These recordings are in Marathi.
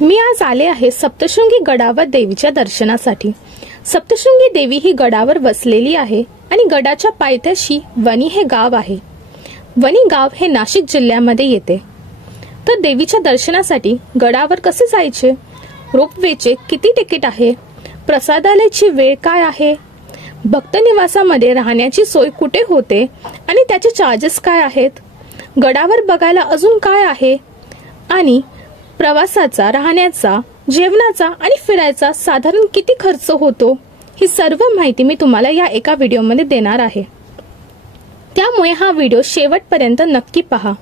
मी आज आले आहे सप्तशृंगी गडावर देवीच्या दर्शनासाठी। सप्तशृंगी देवी ही गडावर वसलेली आहे आणि गडाच्या पायथ्याशी वणी हे गाव आहे। वणी गाव हे नाशिक जिल्ह्यामध्ये येते। तर देवीच्या दर्शनासाठी गडावर कसे जायचे, रोपवेचे किती तिकीट आहे, प्रसादालयाची वेळ काय आहे, भक्त निवासामध्ये राहण्याची सोय कुठे होते आणि त्याचे चार्जेस काय आहेत, गडावर बघायला अजून काय आहे आणि प्रवासाचा, राहण्याचा, जेवणाचा आणि फिरायचा साधारण किती खर्च होतो, ही सर्व माहिती मी तुम्हाला या एका व्हिडिओमध्ये देणार आहे। त्यामुळे हा व्हिडिओ शेवटपर्यंत नक्की पहा।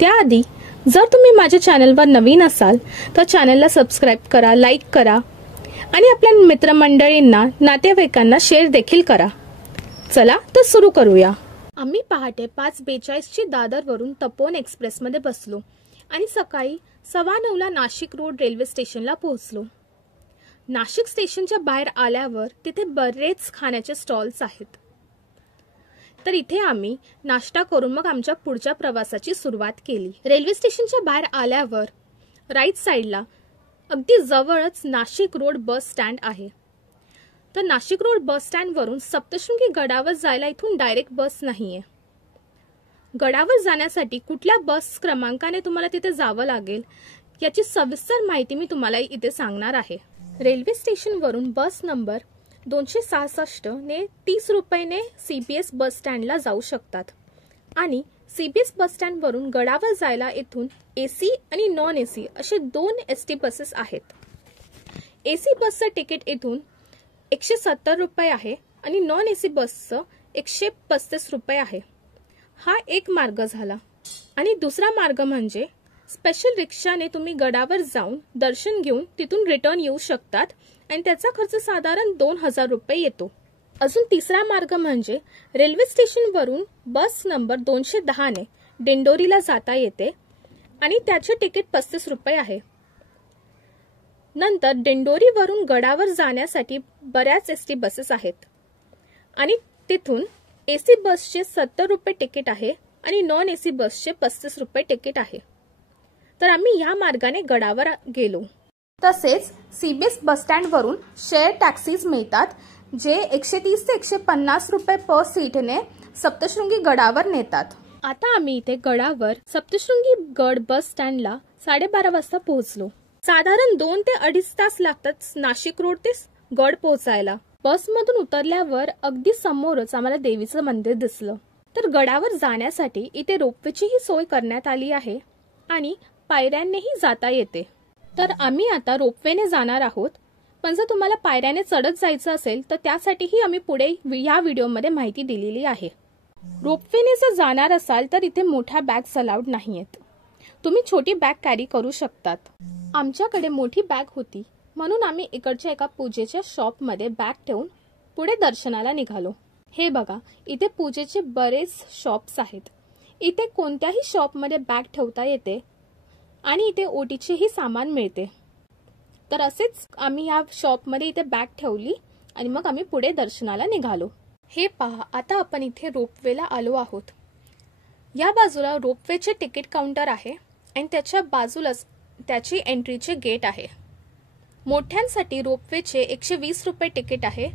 त्याआधी जर तुम्ही माझ्या चॅनलवर नवीन असाल तर चॅनलला सबस्क्राइब करा, लाईक करा आणि आपल्या मित्रमंडळींना, नातेवाईकांना शेअर देखील करा। चला तर सुरू करूया। आम्ही पहाटे 5:42 ची दादरवरून तपोवन एक्सप्रेसमध्ये बसलो आणि सकाळी 9:15 नाशिक रोड रेल्वे स्टेशनला पोहोचलो। नाशिक स्टेशनच्या बाहेर आल्यावर तिथे बरेच खाण्याचे स्टॉल्स आहेत। तर इथे आम्ही नाश्ता करून मग आमच्या पुढच्या प्रवासाची सुरुवात केली। रेल्वे स्टेशनच्या बाहेर आल्यावर राईट साइडला अगदी जवळच नाशिक रोड बस स्टँड आहे। तर नाशिक रोड बस स्टँड वरून सप्तशृंगी गडावर जायला इथून डायरेक्ट बस नाहीये। गडावर जाण्यासाठी कुठल्या बस क्रमांकाने तुम्हाला तिथे जावं लागेल याची सविस्तर माहिती मी तुम्हाला इथे सांगणार आहे। रेल्वे स्टेशन वरून बस नंबर 266 ने 30 रुपयाने सीबीएस बस स्टँडला जाऊ शकतात आणि सीबीएस बस स्टँड वरून गडावर जायला इथून एसी आणि नॉन एसी असे 2 एसटी बसेस आहेत। एसी बसचं तिकीट इथून 170 रुपये आहे आणि नॉन एसी बसचं 135 रुपये आहे। हा एक मार्ग झाला आणि दुसरा मार्ग म्हणजे स्पेशल रिक्षाने तुम्ही गडावर जाऊन दर्शन घेऊन तिथून रिटर्न येऊ शकतात आणि त्याचा खर्च साधारण 2000 रुपये येतो। अजून तिसरा मार्ग म्हणजे रेल्वे स्टेशन वरून बस नंबर 210 ने दिंडोरीला जाता येते आणि त्याचे तिकीट 35 रुपये आहे। नंतर दिंडोरीवरून गडावर जाण्यासाठी बऱ्याच एसटी बसेस आहेत आणि तिथून एसी बसचे 70 रुपये तिकीट आहे आणि नॉन एसी बसचे 35 रुपये तिकीट आहे। तर आम्ही या मार्गाने गडावर गेलो। तसेच सीबीएस बस स्टँड वरून शेअर टॅक्सीज मिळतात जे 130 ते 150 रुपये पर सीटने सप्तशृंगी गडावर नेतात। आता आम्ही इथे गडावर सप्तशृंगी गड बस स्टँडला 12:30 वाजता पोहोचलो। साधारण 2 ते 2.5 तास लागतात नाशिक रोड ते गड पोहोचायला। बसमधून उतरल्यावर अगदी समोरच आम्हाला देवीचं मंदिर दिसलं। तर गडावर जाण्यासाठी इथे रोपवेचीही सोय करण्यात आली आहे आणि पायऱ्यांनीही जाता येते। तर आम्ही आता रोपवेने जाणार आहोत, पण जर तुम्हाला पायऱ्याने चढत जायचं असेल तर त्यासाठीही आम्ही पुढे या व्हिडिओमध्ये माहिती दिलेली आहे। रोपवेने जर जाणार असाल तर इथे मोठ्या बॅग्स अलाउड नाहीयेत, तुम्ही छोटी बॅग कॅरी करू शकतात। आमच्याकडे मोठी बॅग होती म्हणून आम्ही इकडच्या एका पूजेच्या शॉपमध्ये बॅग ठेवून पुढे दर्शनाला निघालो। हे बघा, इथे पूजेचे बरेच शॉप्स आहेत। इथे कोणत्याही शॉपमध्ये बॅग ठेवता येते आणि इथे ओटीचेही सामान मिळते। तर असेच आम्ही या शॉपमध्ये इथे बॅग ठेवली आणि मग आम्ही पुढे दर्शनाला निघालो। हे पहा, आता आपण इथे रोपवेला आलो आहोत। या बाजूला रोपवेचे तिकीट काउंटर आहे आणि त्याच्या बाजूलाच त्याची एंट्रीचे गेट आहे। मोठ्यांसाठी रोपवेचे 120 रुपये तिकीट आहे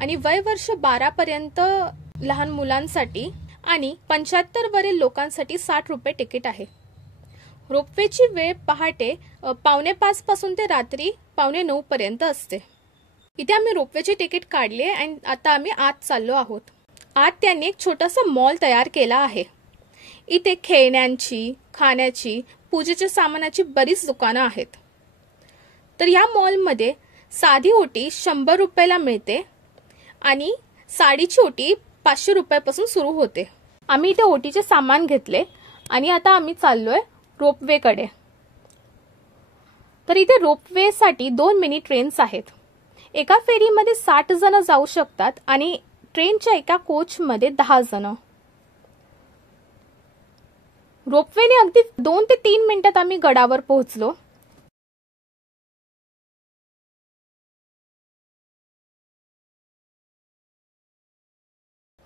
आणि वय वर्ष 12 पर्यंत लहान मुलांसाठी आणि 75 वरील लोकांसाठी 60 रुपये तिकीट आहे। रोपवेची वेळ पहाटे 5:45 पासून ते रात्री 9:15 पर्यंत असते। इथे आम्ही रोपवेचे तिकीट काढले आणि आता आम्ही आत चाललो आहोत। आत त्यांनी एक छोटासा मॉल तयार केला आहे। इथे खेळण्यांची, खाण्याची, पूजेच्या सामानाची बरीच दुकानं आहेत। तर या मॉलमध्ये साधी ओटी 100 रुपयाला मिळते आणि साडीची ओटी 500 रुपयापासून सुरू होते। आम्ही इथे ओटीचे सामान घेतले आणि आता आम्ही चाललोय रोपवेकडे। तर इथे रोपवेसाठी 2 मिनी ट्रेन्स आहेत। एका फेरीमध्ये 60 जण जाऊ शकतात आणि ट्रेनच्या एका कोचमध्ये 10 जण। रोपवेने अगदी 2 ते 3 मिनिटात आम्ही गडावर पोहोचलो।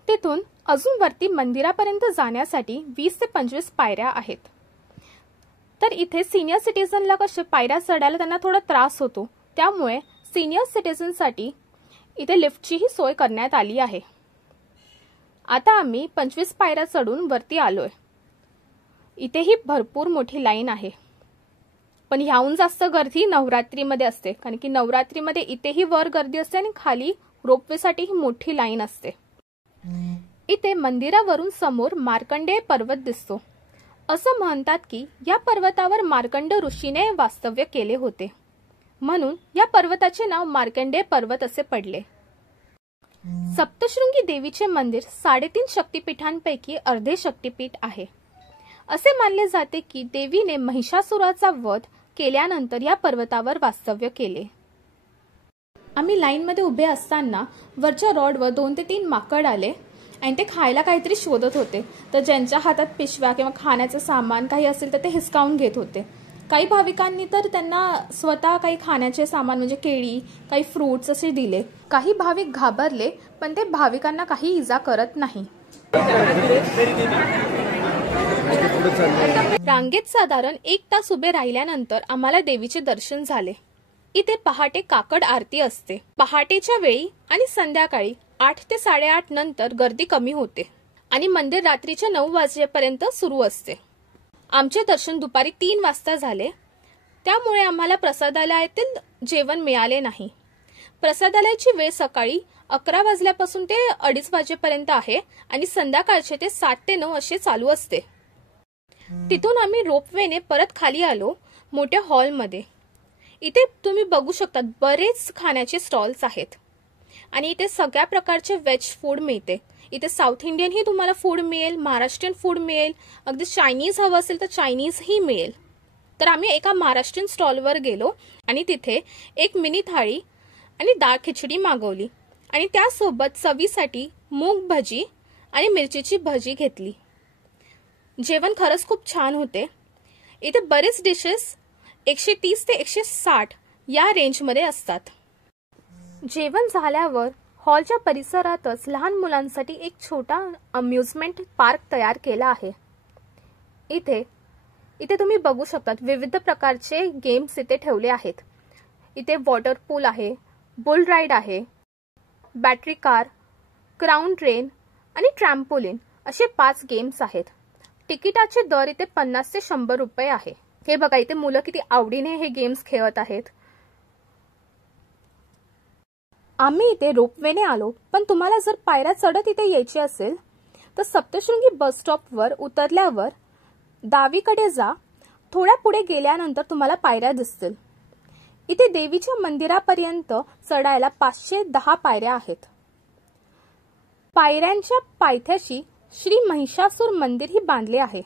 तिथून अजून वरती मंदिरापर्यंत जाण्यासाठी 20 ते 25 पायऱ्या आहेत। तर इथे सिनियर सिटीजनला कसे पायऱ्या चढायला त्यांना थोडा त्रास होतो, त्यामुळे सिनियर सिटीजनसाठी इथे लिफ्टचीही सोय करण्यात आली आहे। आता आम्ही 25 पायऱ्या चढून वरती आलोय। इथेही भरपूर मोठी लाईन आहे, पण ह्याहून जास्त गर्दी नवरात्रीमध्ये असते, कारण की नवरात्रीमध्ये इथेही वर गर्दी असते आणि खाली रोपवेसाठीही मोठी लाईन असते। इथे मंदिरावरून समोर मार्कंडेय पर्वत दिसतो। असं म्हणतात की या पर्वतावर मार्कंड ऋषीने वास्तव्य केले होते, म्हणून या पर्वताचे नाव मार्कंडेय पर्वत असे पडले। सप्तशृंगी देवीचे मंदिर 3.5 शक्तिपीठांपैकी अर्धे शक्तिपीठ आहे। असे मानले जाते की देवीने महिषासुराचा वध केल्यानंतर या पर्वतावर वास्तव्य केले। आम्ही लाईनमध्ये उभे असताना वरच्या रॉडवर 2 ते 3 माकड आले आणि ते खायला काहीतरी शोधत होते। तर ज्यांच्या हातात पिशव्या किंवा खाण्याचं सामान काही असेल तर ते हिसकावून घेत होते। काही भाविकांनी तर त्यांना स्वतः काही खाण्याचे सामान म्हणजे केळी, काही फ्रूट्स असे दिले। काही भाविक घाबरले, पण ते भाविकांना काही इजा करत नाही। रांगेत साधारण 1 तास उभे राहिल्यानंतर आम्हाला देवीचे दर्शन झाले। इथे पहाटे काकड आरती असते। पहाटेच्या वेळी आणि संध्याकाळी 8 ते 8:30 नंतर गर्दी कमी होते आणि मंदिर रात्रीच्या 9 वाजेपर्यंत सुरू असते। आमचे दर्शन दुपारी 3 वाजता झाले, त्यामुळे आम्हाला प्रसादालयातील जेवण मिळाले नाही। प्रसादालयाची वेळ सकाळी 11 वाजल्यापासून ते 2:30 वाजेपर्यंत आहे आणि संध्याकाळचे ते 7 ते 9 असे चालू असते। तिथून आम्ही रोपवेने परत खाली आलो मोठ्या हॉलमध्ये। इथे तुम्ही बघू शकता बरेच खाण्याचे स्टॉल्स आहेत आणि इथे सगळ्या प्रकारचे व्हेज फूड मिळते। इथे साऊथ इंडियन ही तुम्हाला फूड मिळेल, महाराष्ट्रीयन फूड मिळेल, अगदी चायनीज हवं असेल तर चायनीज ही मिळेल। तर आम्ही एका महाराष्ट्रीयन स्टॉलवर गेलो आणि तिथे एक मिनी थाळी आणि डाळ खिचडी मागवली आणि त्यासोबत चवीसाठी मूग भजी आणि मिरचीची भजी घेतली। जेवण खरंच खूप छान होते। इथे बरेच डिशेस 130 ते 160 या रेंजमध्ये असतात। जेवण झाल्यावर हॉलच्या परिसरातच लहान मुलांसाठी एक छोटा अम्युजमेंट पार्क तयार केला आहे। इथे तुम्ही बघू शकता विविध प्रकारचे गेम्स इथे ठेवले आहेत। इथे वॉटर पूल आहे, बुल राईड आहे, बॅटरी कार, क्राउन ट्रेन आणि ट्रॅम्पोलिन असे 5 गेम्स आहेत। तिकिटाचे दर इथे 50 ते 100 रुपये आहे। हे बघा इथे मुलं किती आवडीने हे गेम्स खेळत आहेत। आम्ही इथे रोपवेने आलो, पण तुम्हाला जर पायऱ्या चढत इथे यायचे असेल तर सप्तशृंगी बस स्टॉपवर उतरल्यावर डावीकडे जा। थोड्या पुढे गेल्यानंतर तुम्हाला पायऱ्या दिसतील। इथे देवीच्या मंदिरापर्यंत चढायला 510 पायऱ्या आहेत। पायऱ्यांच्या पायथ्याशी श्री महिषासूर मंदिर ही बांधले आहे।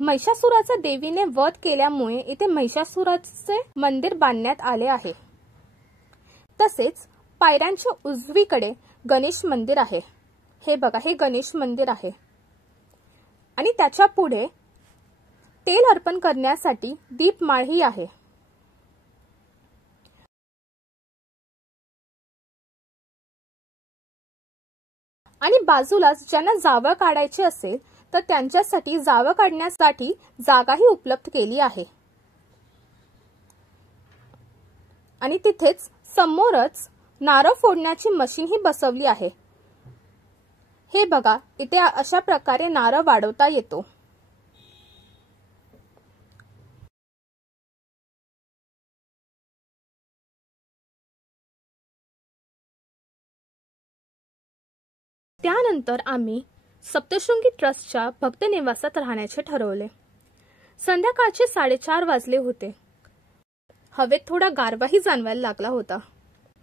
महिषासुराचा देवीने वध केल्यामुळे इथे महिषासुराचे मंदिर बांधण्यात आले आहे। तसेच पायऱ्यांच्या उजवीकडे गणेश मंदिर आहे। हे बघा, हे गणेश मंदिर आहे आणि त्याच्या पुढे तेल अर्पण करण्यासाठी दीपमाळही आहे। आणि बाजूलाच ज्यांना जावळ काढायचे असेल तर त्यांच्यासाठी जावळ काढण्यासाठी जागाही उपलब्ध केली आहे। आणि तिथेच समोरच नारळ फोडण्याची मशीन ही बसवली आहे। हे बघा, इथे अशा प्रकारे नारळ वाढवता येतो। त्यानंतर आम्ही सप्तशृंगी ट्रस्टच्या भक्त निवासात राहण्याचे ठरवले। संध्याकाळचे 4:30 वाजले होते। हवेत थोडा गारवाही जाणवायला लागला होता।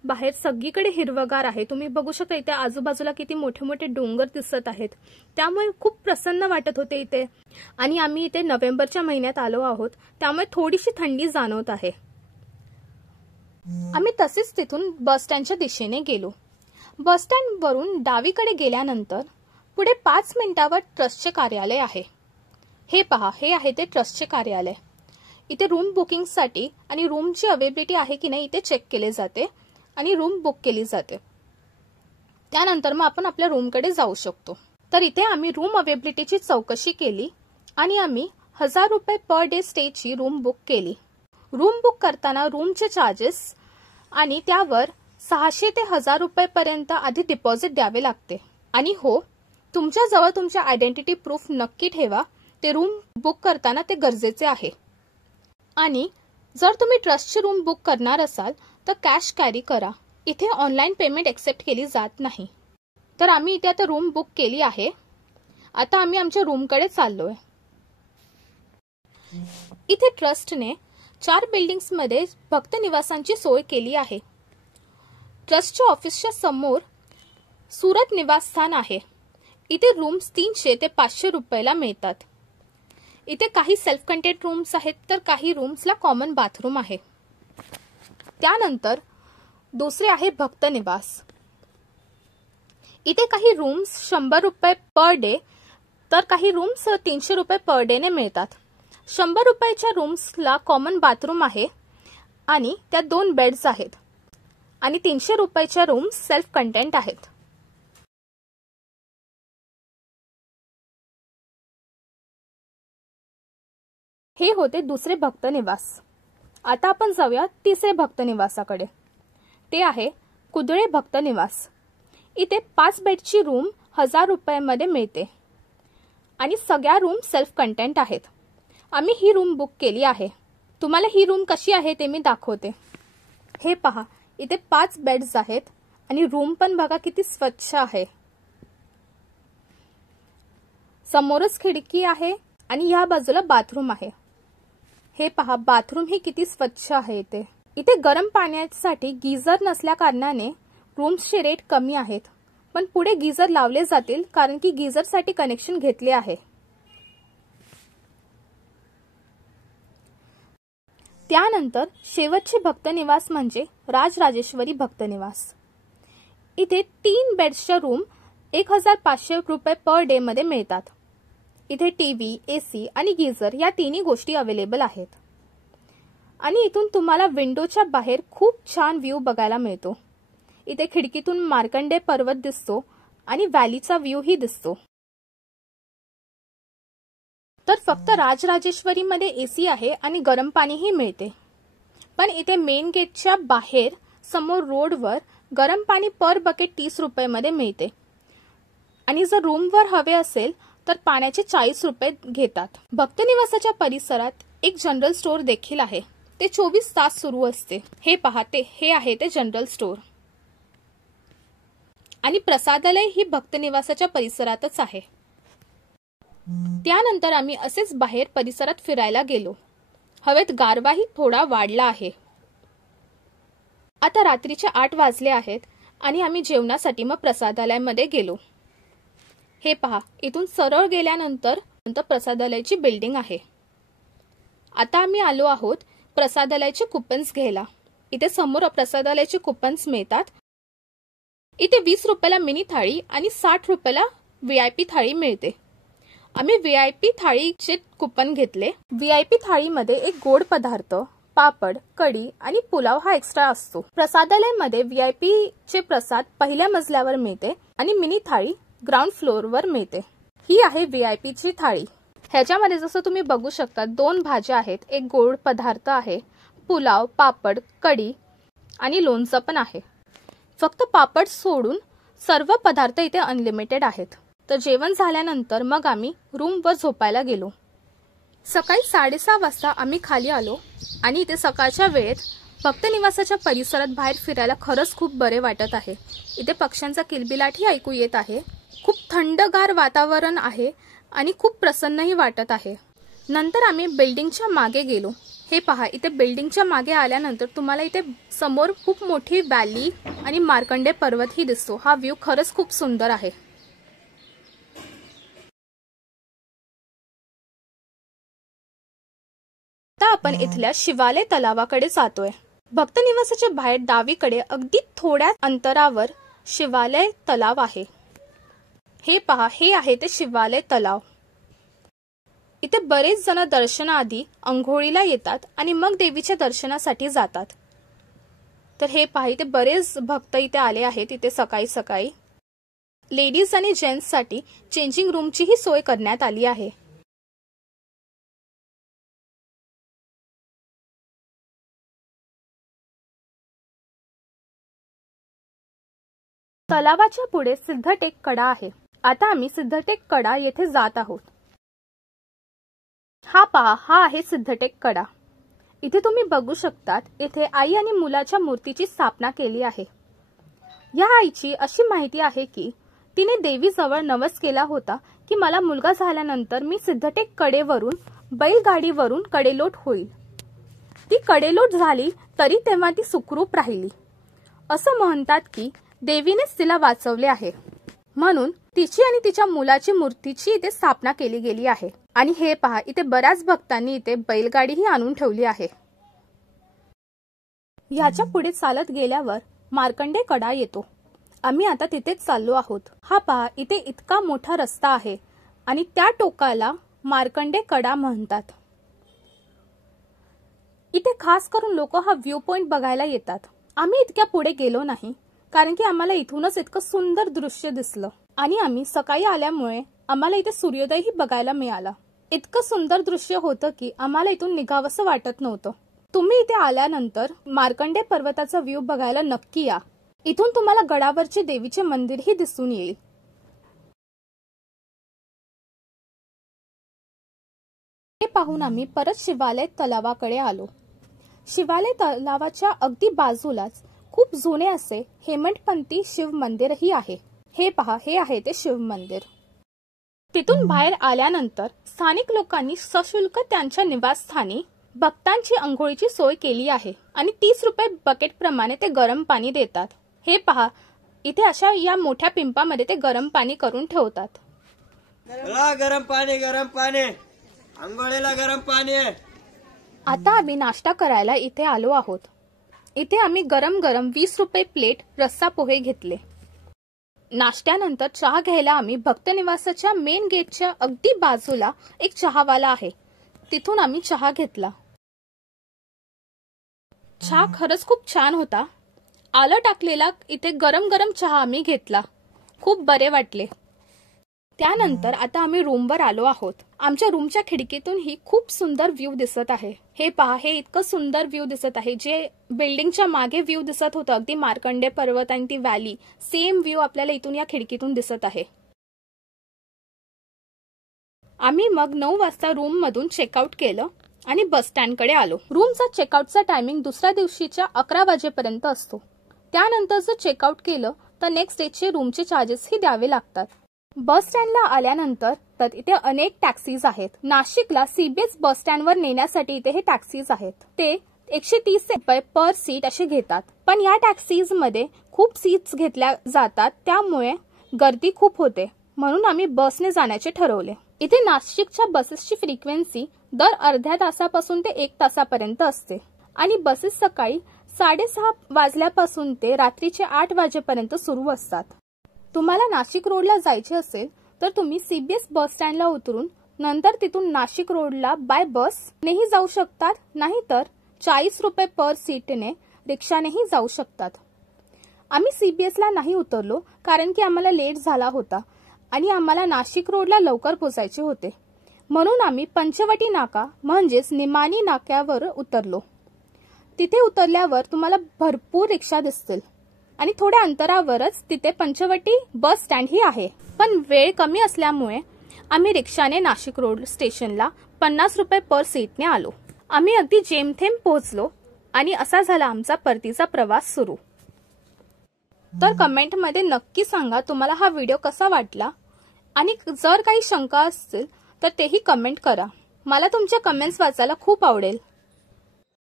बाहेर सगळीकडे हिरवगार आहे। तुम्ही बघू शकता इथे आजूबाजूला किती मोठे मोठे डोंगर दिसत आहेत, त्यामुळे खूप प्रसन्न वाटत होते इथे। आणि आम्ही इथे नोव्हेंबरच्या महिन्यात आलो आहोत, त्यामुळे थोडीशी थंडी जाणवत आहे। आम्ही तसेच तिथून बस स्टँडच्या दिशेने गेलो। बस स्टँड वरून डावीकडे गेल्यानंतर पुढे 5 मिनिटावर ट्रस्टचे कार्यालय आहे। हे पहा, हे आहे ते ट्रस्टचे कार्यालय। इथे रूम बुकिंगसाठी आणि रूमची अवेलेबिलिटी आहे की नाही इथे चेक केले जाते आणि रूम बुक केली जाते। त्यानंतर मग आपण आपल्या रूमकडे जाऊ शकतो। तर इथे आम्ही रूम अवेलेबिलिटीची चौकशी केली आणि आम्ही ₹1000 पर डे स्टेची रूम बुक केली. रूम बुक करताना रूमचे चार्जेस आणि त्यावर 600 ते ₹1000 पर्यंत आधी डिपॉझिट द्यावे लागते. आणि हो, तुमच्या जवळ तुमच्या आयडेंटिटी प्रूफ नक्की ठेवा. ते रूम बुक करताना ते गरजेचे आहे. आणि जर तुम्ही ट्रस्टची रूम बुक करणार असाल तर कॅश कॅरी करा. इथे ऑनलाईन पेमेंट एक्सेप्ट केली जात नाही. तर आम्ही इथे आता रूम बुक केली आहे. आता आम्ही आमच्या रूमकडे चाललोय. इथे ट्रस्टने 4 बिल्डिंग्समध्ये भक्त निवासांची सोय केली आहे. ट्रस्टच्या ऑफिसच्या समोर सुरत निवासस्थान आहे. इथे रूम्स 300 ते ₹500 मिळतात. इथे काही सेल्फ कंटेंट रूम्स आहेत तर काही रूम्सला कॉमन बाथरूम आहे. त्यानंतर दुसरे आहे भक्त निवास. इथे काही रूम्स ₹100 पर डे तर काही रूम्स ₹300 पर डे ने मिळतात. ₹100च्या रूम्सला कॉमन बाथरूम आहे आणि त्यात 2 बेड्स आहेत. आणि ₹300च्या रूम्स सेल्फ कंटेंट आहेत. हे होते दुसरे भक्त निवास. आता आपण जाऊया तिसरे भक्त निवासाकडे. ते आहे कुदळे भक्त निवास. इथे 5 बेडची रूम ₹1000 मध्ये मिळते आणि सगळ्या रूम सेल्फ कंटेंट आहेत. आम्ही ही रूम बुक केली आहे. तुम्हाला ही रूम कशी आहे ते मी दाखवते. हे पहा, इथे 5 बेड्स आहेत आणि रूम पण बघा किती स्वच्छ आहे. समोरच खिडकी आहे आणि या बाजूला बाथरूम आहे. हे पहा, बाथरूम ही किती स्वच्छ आहे. इथे गरम पाण्यासाठी गीझर नसल्या कारणाने रूम्सचे रेट कमी आहेत. पण पुढे गीझर लावले जातील कारण की गीझरसाठी कनेक्शन घेतले आहे. त्यानंतर शेवटचे भक्त निवास म्हणजे राजराजेश्वरी भक्त निवास. इथे 3 बेड्सच्या रूम ₹1500 पर डे मध्ये मिळतात. इथे टीव्ही, एसी आणि गीझर या तिन्ही गोष्टी अवेलेबल आहेत. आणि इथून तुम्हाला विंडोच्या बाहेर खूप छान व्ह्यू बघायला मिळतो. इथे खिडकीतून मार्कंडे पर्वत दिसतो आणि व्हॅलीचा व्ह्यू ही दिसतो. तर फक्त राजराजेश्वरीमध्ये एसी आहे आणि गरम पाणीही मिळते. पण इथे मेन गेटच्या बाहेर समोर रोडवर गरम पाणी पर बकेट ₹30 मध्ये मिळते. आणि जर रूमवर हवे असेल तर पाण्याचे ₹40 घेतात. भक्त निवासाच्या परिसरात एक जनरल स्टोअर देखील आहे. ते 24 तास सुरू असते. हे पहा, हे आहे ते जनरल स्टोअर. आणि प्रसादालय ही भक्त निवासाच्या परिसरातच आहे. त्यानंतर आम्ही असेच बाहेर परिसरात फिरायला गेलो. हवेत गारवाही थोडा वाढला आहे. आता रात्रीचे 8 वाजले आहेत आणि आम्ही जेवणासाठी मग प्रसादालयामध्ये गेलो. हे पहा, इथून सरळ गेल्यानंतर प्रसादालयाची बिल्डिंग आहे. आता आम्ही आलो आहोत प्रसादालयाचे कुपन्स घ्यायला. इथे समोर प्रसादालयाचे कुपन्स मिळतात. इथे ₹20 मिनी थाळी आणि ₹60 VIP थाळी मिळते. आम्ही VIP थाळीचे कुपन घेतले. VIP थाळीमध्ये एक गोड पदार्थ, पापड, कढी आणि पुलाव हा एक्स्ट्रा असतो. प्रसादालयामध्ये VIP चे प्रसाद पहिल्या मजल्यावर मिळते आणि मिनी थाळी ग्राउंड फ्लोअरवर मिळते. ही आहे VIP ची थाळी. ह्याच्यामध्ये जसं तुम्ही बघू शकता 2 भाज्या आहेत, एक गोड पदार्थ आहे, पुलाव, पापड, कढी आणि लोणचं पण आहे. फक्त पापड सोडून सर्व पदार्थ इथे अनलिमिटेड आहेत. तर जेवण झाल्यानंतर मग आम्ही रूमवर झोपायला गेलो. सकाळी 6:30 वाजता आम्ही खाली आलो आणि इथे सकाळच्या वेळेत भक्त निवासाच्या परिसरात बाहेर फिरायला खरंच खूप बरे वाटत आहे. इथे पक्ष्यांचा किलबिलाटही ऐकू येत आहे. खूप थंडगार वातावरण आहे आणि खूप प्रसन्नही वाटत आहे. नंतर आम्ही बिल्डिंगच्या मागे गेलो. हे पहा, इथे बिल्डिंगच्या मागे आल्यानंतर तुम्हाला इथे समोर खूप मोठी व्हॅली आणि मार्कंडे पर्वत ही दिसतो. हा व्ह्यू खरंच खूप सुंदर आहे. आता आपण इथल्या शिवालय तलावाकडे जातोय. भक्त निवासाच्या बाहेर डावीकडे अगदी थोड्या अंतरावर शिवालय तलाव आहे. हे पहा, हे आहे ते शिवालय तलाव. इथे बरेच जण दर्शनाआधी अंघोळीला येतात आणि मग देवीच्या दर्शनासाठी जातात. तर हे पहा, इथे बरेच भक्त इथे आले आहेत. इथे सकाळी सकाळी लेडीज आणि जेंट्ससाठी चेंजिंग रूमची ही सोय करण्यात आली आहे. तलावाच्या पुढे सिद्धटेक कडा आहे। आता आम्ही सिद्धटेक कडा येथे जात आहोत। हा पहा, हा आहे सिद्धटेक कडा। इथे तुम्ही बघू शकतात, इथे आई आणि मुलाच्या मूर्तीची स्थापना केली आहे। या आईची अशी माहिती आहे की तिने देवीजवळ नवस केला होता की मला मुलगा झाल्यानंतर मी सिद्धटेक कडेवरून बैलगाडीवरून कडेलोट होईल। ती कडेलोट झाली तरी तेव्हा ती सुखरूप राहिली। असं म्हणतात की देवीनेच तिला वाचवले आहे, म्हणून तिची आणि तिच्या मुलाची मूर्तीची इथे स्थापना केली गेली आहे। आणि हे पहा, इथे बऱ्याच भक्तांनी इथे बैलगाडीही आणून ठेवली आहे। याच्या पुढे चालत गेल्यावर मार्कंडे कडा येतो। आम्ही आता तिथेच चाललो आहोत। हा पहा, इथे इतका मोठा रस्ता आहे आणि त्या टोकाला मार्कंडे कडा म्हणतात। इथे खास करून लोक हा व्ह्यू पॉइंट बघायला येतात। आम्ही इतक्या पुढे गेलो नाही, कारण की आम्हाला इथूनच इतकं सुंदर दृश्य दिसलं आणि आम्ही सकाळी आल्यामुळे आम्हाला इथे सूर्योदयही बघायला मिळाला। इतकं सुंदर दृश्य होतं की आम्हाला इथून निघावंसं वाटत नव्हतं। तुम्ही इथे आल्यानंतर मार्कंडे पर्वताचा व्ह्यू बघायला नक्की या। इथून तुम्हाला गडावरचे देवीचे मंदिरही दिसून येईल। हे पाहून आम्ही परत शिवालय तलावाकडे आलो। शिवालय तलावाच्या अगदी बाजूलाच खूप जुने असे हेमंतपंथी शिव मंदिरही आहे। हे पहा, हे आहे ते शिव मंदिर। तिथून बाहेर आल्यानंतर स्थानिक लोकांनी सशुल्क त्यांच्या निवासस्थानी भक्तांची अंघोळीची सोय केली आहे आणि 30 रुपये बकेट प्रमाणे ते गरम पाणी देतात। हे पहा, इथे अशा या मोठ्या पिंपामध्ये ते गरम पाणी करून ठेवतात। गरम पाणी अंघोळीला गरम पाणी। आता आम्ही नाश्ता करायला इथे आलो आहोत। इथे आम्ही गरम गरम 20 रुपये प्लेट रस्सा पोहे घेतले। नाश्त्यानंतर चहा घ्यायला आम्ही भक्त निवासाच्या मेन गेटच्या अगदी बाजूला एक चहावाला आहे, तिथून आम्ही चहा घेतला। चहा खरंच खूप छान होता। आलं टाकलेला इथे गरम गरम चहा आम्ही घेतला, खूप बरे वाटले। त्यानंतर आता आम्ही रूमवर आलो आहोत। आमच्या रूमच्या खिडकीतून ही खूप सुंदर व्ह्यू दिसत आहे। हे पहा, हे इतकं सुंदर व्ह्यू दिसत आहे। जे बिल्डिंगच्या मागे व्ह्यू दिसत होतं, अगदी मार्कंडे पर्वत आणि ती व्हॅली, सेम व्ह्यू आपल्याला इथून या खिडकीतून दिसत आहे। आम्ही मग 9 वाजता रूम मधून चेकआउट केलं आणि बस स्टँडकडे आलो। रूमचा चेकआउटचा टायमिंग दुसऱ्या दिवशीच्या 11 वाजेपर्यंत असतो। त्यानंतर जर चेकआउट केलं तर नेक्स्ट डेचे रूमचे चार्जेसही द्यावे लागतात। बस स्टँडला आल्यानंतर तर इथे अनेक टॅक्सीज आहेत। नाशिकला सीबीएस बस स्टँडवर नेण्यासाठी इथे हे टॅक्सीज आहेत। ते 130 रुपये पर सीट असे घेतात, पण या टॅक्सीज मध्ये खूप सीट्स घेतल्या जातात, त्यामुळे गर्दी खूप होते, म्हणून आम्ही बसने जाण्याचे ठरवले। इथे नाशिकच्या बसेसची फ्रिक्वेन्सी दर अर्ध्या तासापासून ते 1 तासापर्यंत असते आणि बसेस सकाळी 6:30 वाजल्यापासून ते रात्रीचे 8 वाजेपर्यंत सुरू असतात। तुम्हाला नाशिक रोडला जायचे असेल तर तुम्ही सीबीएस बस स्टँडला उतरून नंतर तिथून नाशिक रोडला बाय बस नेही जाऊ शकतात, नाहीतर 40 रुपये पर सीटने रिक्षानेही जाऊ शकतात। आम्ही सीबीएसला नाही उतरलो कारण की आम्हाला लेट झाला होता आणि आम्हाला नाशिक रोडला लवकर पोहोचायचे होते, म्हणून आम्ही पंचवटी नाका म्हणजेच निमाणी नाक्यावर उतरलो। तिथे उतरल्यावर तुम्हाला भरपूर रिक्षा दिसतील आणि थोड्या अंतरावरच तिथे पंचवटी बस स्टँड ही आहे, पण वेळ कमी असल्यामुळे आम्ही रिक्षाने नाशिक रोड स्टेशनला 50 रुपये पर सीटने आलो। आम्ही अगदी जेमथेम पोहोचलो आणि असा झाला आमचा परतीचा प्रवास सुरू। तर कमेंटमध्ये नक्की सांगा तुम्हाला हा व्हिडिओ कसा वाटला आणि जर काही शंका असतील तर तेही कमेंट करा। मला तुमच्या कमेंट्स वाचायला खूप आवडेल।